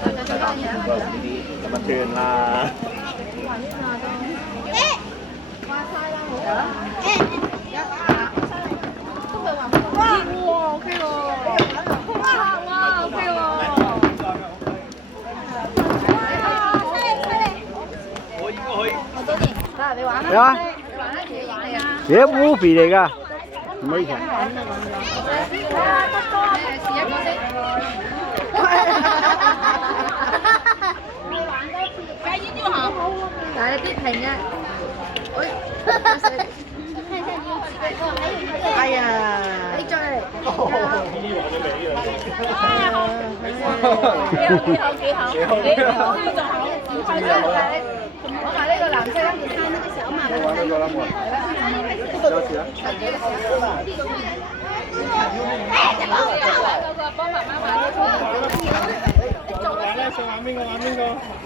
咁啊斷啦！哇，OK 喎！哇，OK 喎！你玩啦！嘢 movie 嚟㗎，唔可以停。試一個先。加煙就好。大力啲停啊！哎呀！你再嚟。幾好。開心睇。我買呢個藍色啦，要三蚊嘅小馬。幫媽媽買想玩邊個玩邊個？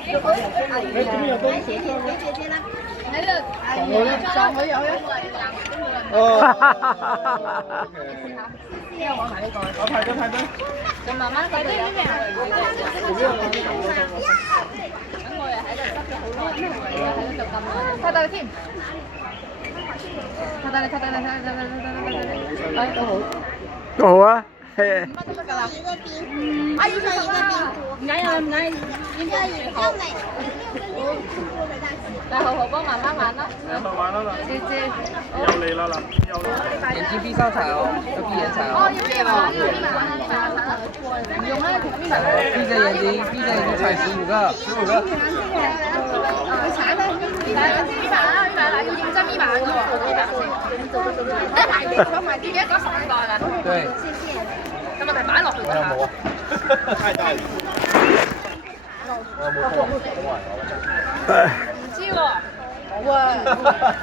你點入到水箱嘅？姐姐啦，喺度撞佢有嘅。哦。我買呢個。我排隊排隊。就慢慢睇佢有咩啊？咁我又喺度執咗好耐，喺度做咁耐。太大力添！太大力！哎，都好。都好啊。乜都得㗎啦。哎，要上一個邊？唔緊要，唔緊要，應該越好。大豪豪幫媽媽玩啦。玩啦啦。姐姐。又嚟啦啦，又嚟。眼睛闭上踩哦，要闭眼踩哦。要邊玩？唔用啦，闭着眼睛，闭着眼睛踩15個。15個。去踩啦！咪啦，要認真咪埋㗎喎。放埋啲嘢，講15個啦。對。咁咪擺落去㗎啦。太大力。唔知喎。冇啊。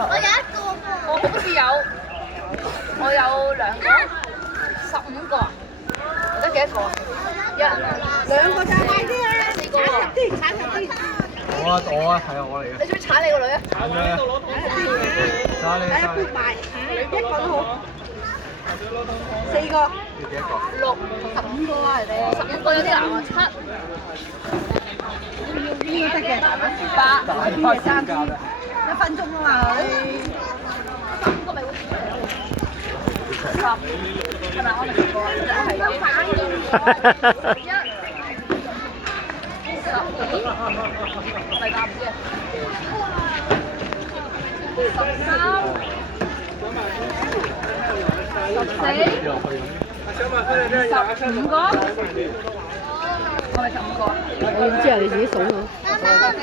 我有一個喎。我好似有，我有2個，15個。我得幾多個？2個咋？快啲啊！4個喎。踩實啲。我啊，係啊，我嚟嘅。你做咩踩你個女啊？踩佢啊！揸你揸你。一個都好。4個。要幾多個6、15個啊！你15個有啲難啊，7。呢個得嘅，8。大把時間啊1分鐘啊嘛佢。15個咪會10。係咪我咪10個？我係1。咪答唔知啊！15個，我咪15個。我唔知啊，你自己數咯。1、2、3。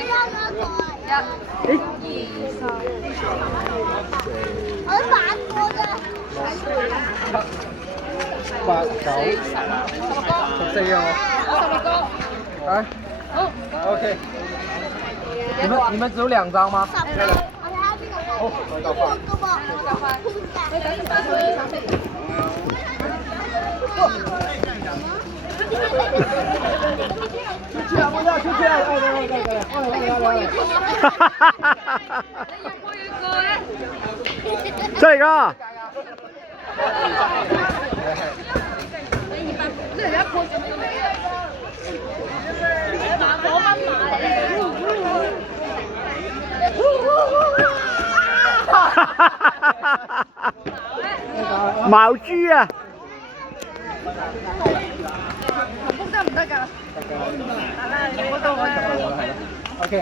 我玩過咋。8、9、14啊！我12個。來。好。OK。你們只有2張嗎？我睇下邊個好。呢個噃。你等陣翻去3色。出去啊！我要出去真係㗎！即係一鋪準備嘅。我蚊馬嚟嘅。毛豬啊！紅得唔得㗎？得啦，我到啦。OK。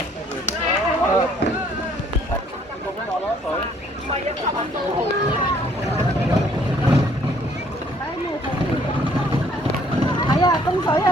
係啊，凍水啊！